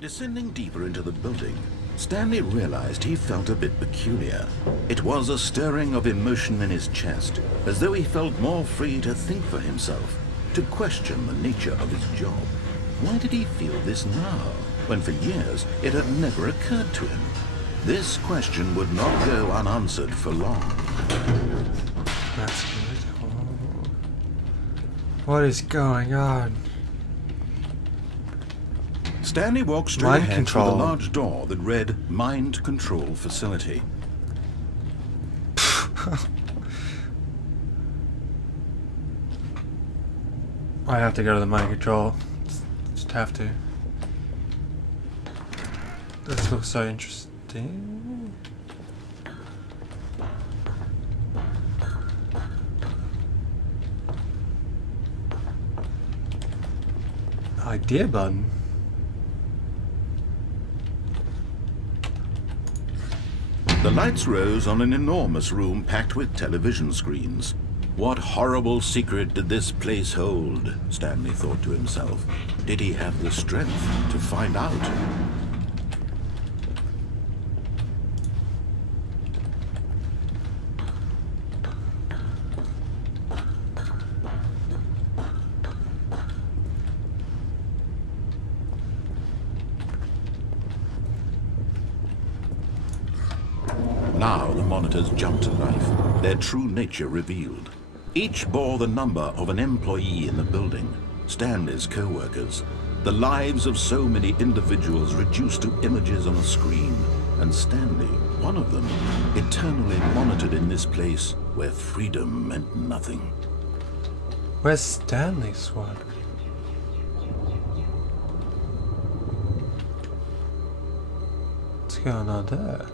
Descending deeper into the building, Stanley realized he felt a bit peculiar. It was a stirring of emotion in his chest, as though he felt more free to think for himself, to question the nature of his job. Why did he feel this now, when for years it had never occurred to him? This question would not go unanswered for long. That's good. Oh. What is going on? Stanley walked straight ahead through the large door that read Mind Control Facility. I have to go to the mind control. Just have to. This looks so interesting. Idea button. The lights rose on an enormous room packed with television screens. What horrible secret did this place hold? Stanley thought to himself. Did he have the strength to find out? Now the monitors jumped to life, their true nature revealed. Each bore the number of an employee in the building, Stanley's co-workers, the lives of so many individuals reduced to images on a screen, and Stanley, one of them, eternally monitored in this place where freedom meant nothing. Where's Stanley's one? What's going on there?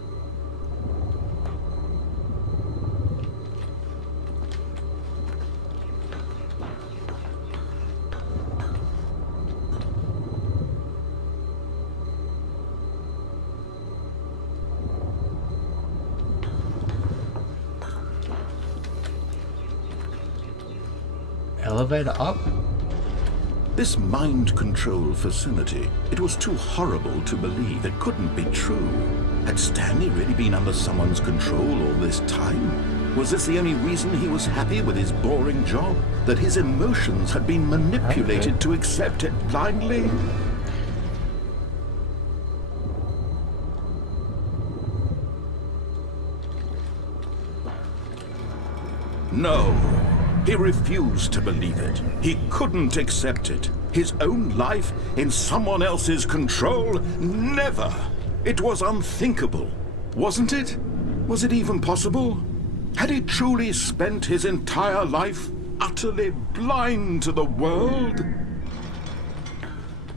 Elevator up? This mind control facility, it was too horrible to believe. It couldn't be true. Had Stanley really been under someone's control all this time? Was this the only reason he was happy with his boring job? That his emotions had been manipulated to accept it blindly? No. He refused to believe it. He couldn't accept it. His own life in someone else's control? Never! It was unthinkable. Wasn't it? Was it even possible? Had he truly spent his entire life utterly blind to the world?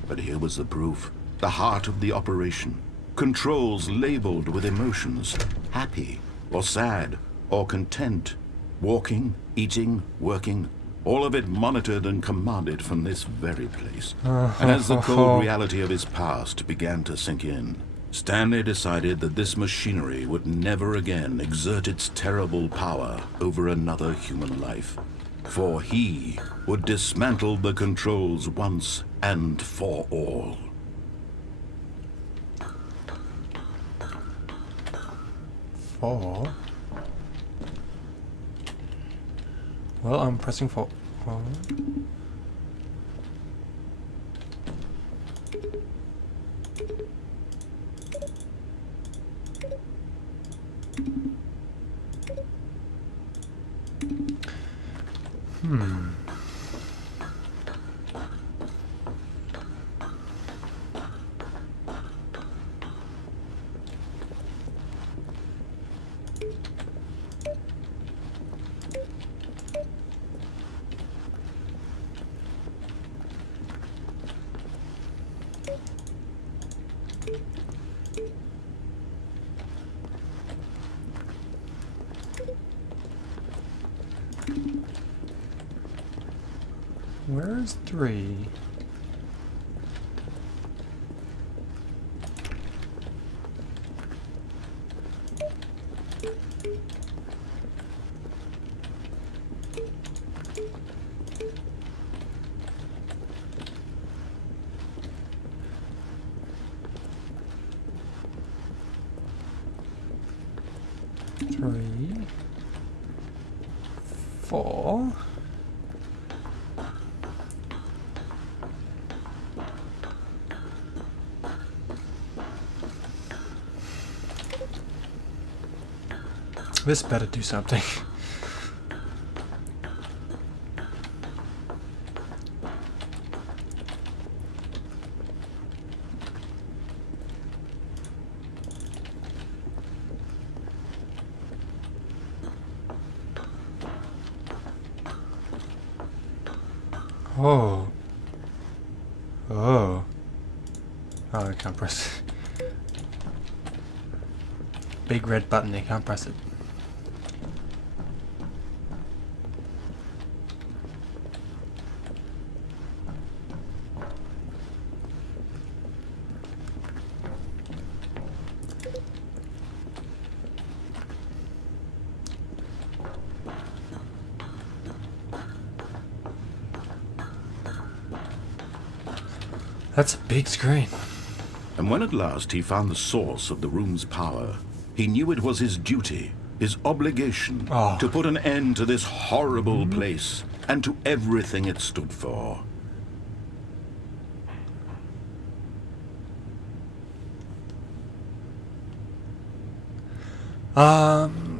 But here was the proof. The heart of the operation. Controls labeled with emotions. Happy, or sad, or content. Walking, eating, working, all of it monitored and commanded from this very place. And as the cold reality of his past began to sink in, Stanley decided that this machinery would never again exert its terrible power over another human life. For he would dismantle the controls once and for all. For? Well, I'm pressing for. Where's 3? for... This better do something. Oh. Oh. Oh, I can't press it. Big red button, you can't press it. That's a big screen. And when at last he found the source of the room's power, he knew it was his duty, his obligation, to put an end to this horrible place and to everything it stood for. Man,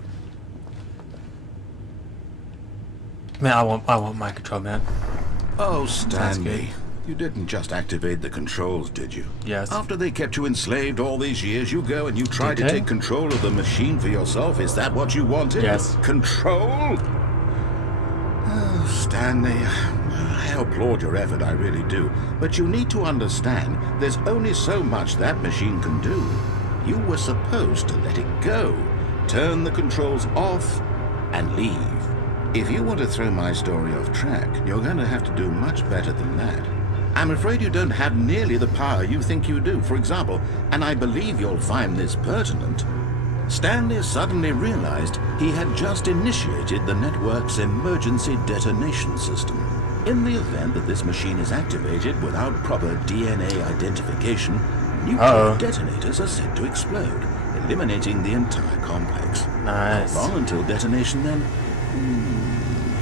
I want my control, man. Oh, Stanley. You didn't just activate the controls, did you? Yes. After they kept you enslaved all these years, you go and you try to take control of the machine for yourself. Is that what you wanted? Yes. Control? Oh, Stanley, I applaud your effort, I really do. But you need to understand, there's only so much that machine can do. You were supposed to let it go, turn the controls off, and leave. If you want to throw my story off track, you're going to have to do much better than that. I'm afraid you don't have nearly the power you think you do. For example, and I believe you'll find this pertinent, Stanley suddenly realized he had just initiated the network's emergency detonation system. In the event that this machine is activated without proper DNA identification, nuclear detonators are set to explode, eliminating the entire complex. Nice. How long until detonation then?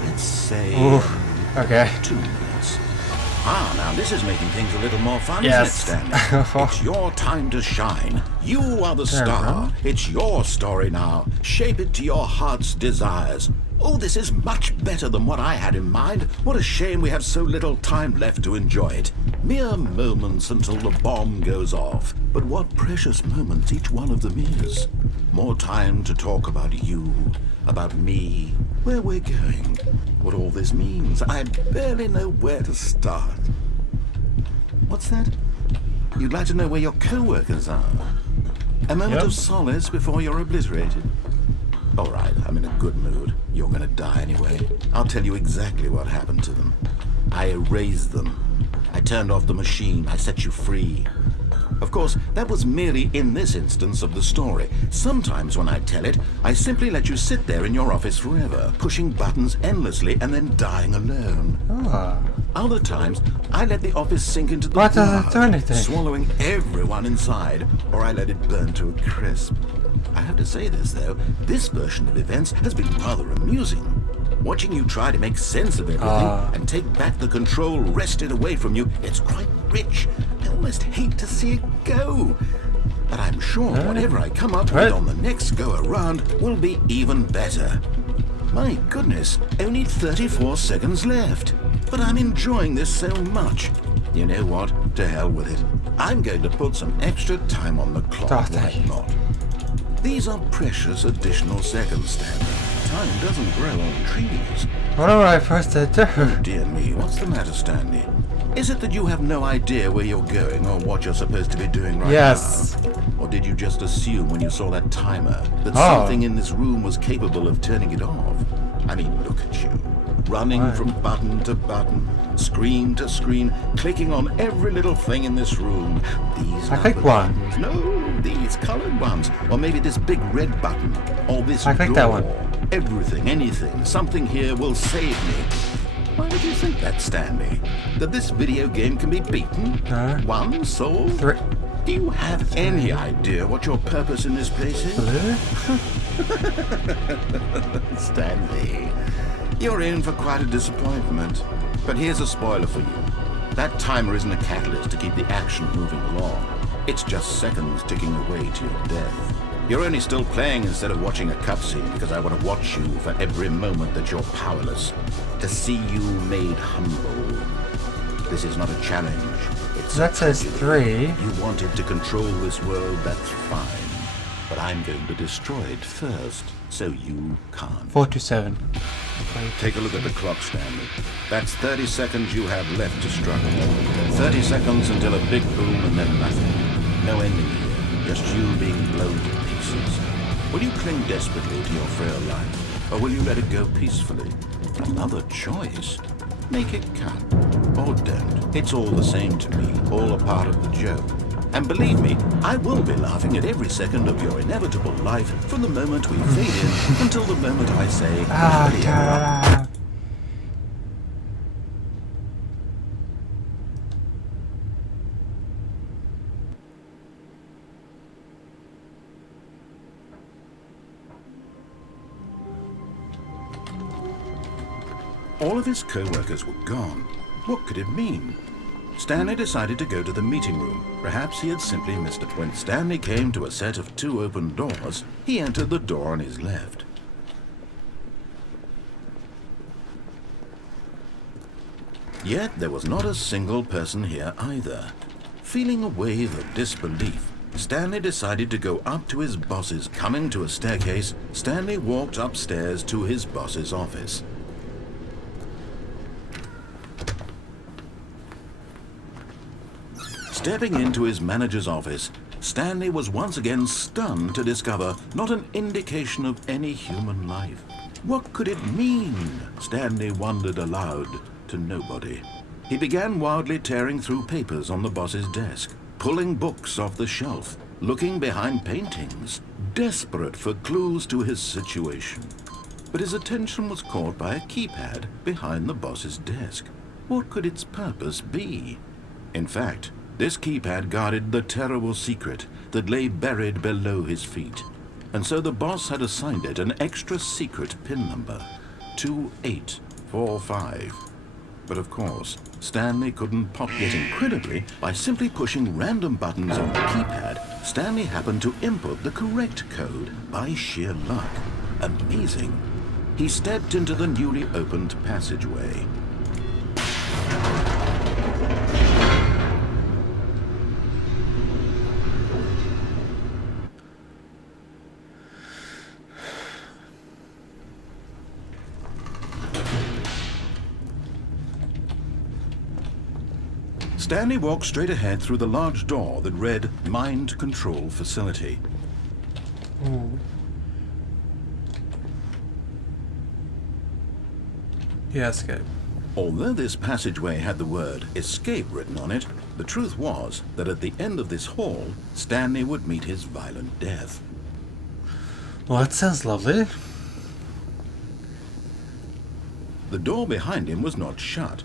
Let's say... Okay. 2 minutes. Now this is making things a little more fun, yes. isn't it, Stanley? It's your time to shine. You are the star. It's your story now. Shape it to your heart's desires. Oh, this is much better than what I had in mind. What a shame we have so little time left to enjoy it. Mere moments until the bomb goes off. But what precious moments each one of them is. More time to talk about you, about me, where we're going, what all this means. I barely know where to start. What's that? You'd like to know where your co-workers are? A moment of solace before you're obliterated? All right, I'm in a good mood. You're gonna die anyway. I'll tell you exactly what happened to them. I erased them. I turned off the machine. I set you free. Of course, that was merely in this instance of the story. Sometimes when I tell it, I simply let you sit there in your office forever, pushing buttons endlessly and then dying alone. Other times, I let the office sink into the ground, swallowing everyone inside, or I let it burn to a crisp. I have to say this, though, this version of events has been rather amusing. Watching you try to make sense of everything and take back the control wrested away from you, it's quite rich. I almost hate to see it go. But I'm sure whatever I come up with on the next go-around will be even better. My goodness, only 34 seconds left. But I'm enjoying this so much. You know what? To hell with it. I'm going to put some extra time on the clock. Why not? These are precious additional seconds, Stanley. Time doesn't grow on trees. What am I supposed to do? Oh, dear me, what's the matter, Stanley? Is it that you have no idea where you're going or what you're supposed to be doing right now? Or did you just assume when you saw that timer that something in this room was capable of turning it off? I mean, look at you. Running from button to button, screen to screen, clicking on every little thing in this room. These I clicked one. No, these colored ones. Or maybe this big red button. Or this I clicked that one. Everything, anything, something here will save me. Why would you think that, Stanley? That this video game can be beaten? Won, solved? Do you have any idea what your purpose in this place is? Stanley, You're in for quite a disappointment. But here's a spoiler for you. That timer isn't a catalyst to keep the action moving along. It's just seconds ticking away to your death. You're only still playing instead of watching a cutscene because I want to watch you for every moment that you're powerless. To see you made humble. This is not a challenge. It's That says 3. You wanted to control this world, that's fine. But I'm going to destroy it first, so you can't. 427. Take a look at the clock, Stanley. That's 30 seconds you have left to struggle. 30 seconds until a big boom and then nothing. No ending here, just you being blown to pieces. Will you cling desperately to your frail life, or will you let it go peacefully? Another choice. Make it count, or don't. It's all the same to me, all a part of the joke. And believe me, I will be laughing at every second of your inevitable life from the moment we fade in until the moment I say, Ah, All of his co-workers were gone. What could it mean? Stanley decided to go to the meeting room. Perhaps he had simply missed it. When Stanley came to a set of 2 open doors, he entered the door on his left. Yet there was not a single person here either. Feeling a wave of disbelief, Stanley decided to go up to his boss's. Coming to a staircase, Stanley walked upstairs to his boss's office. Stepping into his manager's office, Stanley was once again stunned to discover not an indication of any human life. What could it mean? Stanley wondered aloud to nobody. He began wildly tearing through papers on the boss's desk, pulling books off the shelf, looking behind paintings, desperate for clues to his situation. But his attention was caught by a keypad behind the boss's desk. What could its purpose be? In fact, this keypad guarded the terrible secret that lay buried below his feet. And so the boss had assigned it an extra secret PIN number, 2845. But of course, Stanley couldn't pop it. Incredibly, by simply pushing random buttons on the keypad, Stanley happened to input the correct code by sheer luck. Amazing. He stepped into the newly opened passageway. Stanley walked straight ahead through the large door that read Mind Control Facility. Yeah, escape. Although this passageway had the word escape written on it, the truth was that at the end of this hall, Stanley would meet his violent death. Well, that sounds lovely. The door behind him was not shut.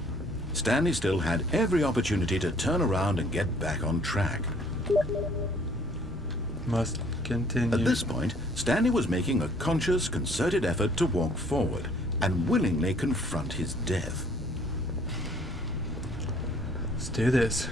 Stanley still had every opportunity to turn around and get back on track. Must continue. At this point, Stanley was making a conscious, concerted effort to walk forward and willingly confront his death. Let's do this.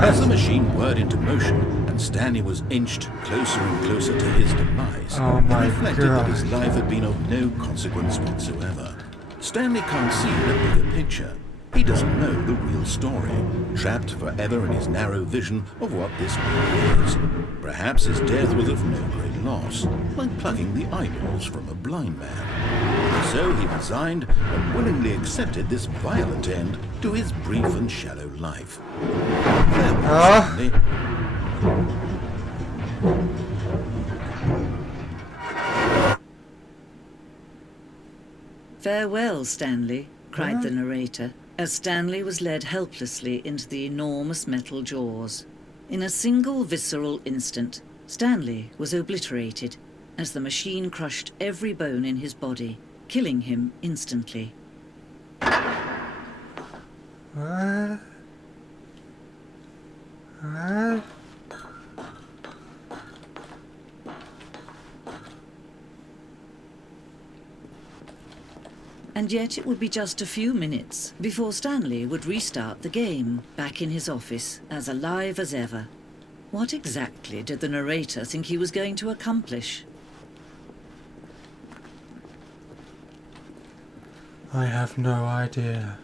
As the machine whirred into motion and Stanley was inched closer and closer to his demise, Oh my he reflected that his God. life had been of no consequence whatsoever. Stanley can't see the bigger picture. He doesn't know the real story, trapped forever in his narrow vision of what this world is. Perhaps his death was of no great loss, like plucking the eyeballs from a blind man. So he resigned and willingly accepted this violent end to his brief and shallow life. Farewell, Stanley. "Farewell, Stanley," cried the narrator. as Stanley was led helplessly into the enormous metal jaws. In a single visceral instant, Stanley was obliterated as the machine crushed every bone in his body, killing him instantly. What? What? And yet it would be just a few minutes before Stanley would restart the game, back in his office, as alive as ever. What exactly did the narrator think he was going to accomplish? I have no idea.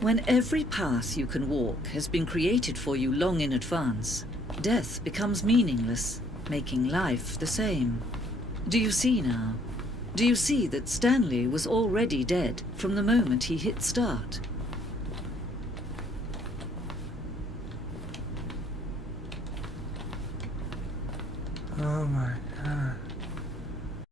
When every path you can walk has been created for you long in advance, death becomes meaningless, making life the same. Do you see now? Do you see that Stanley was already dead from the moment he hit start? Oh my god.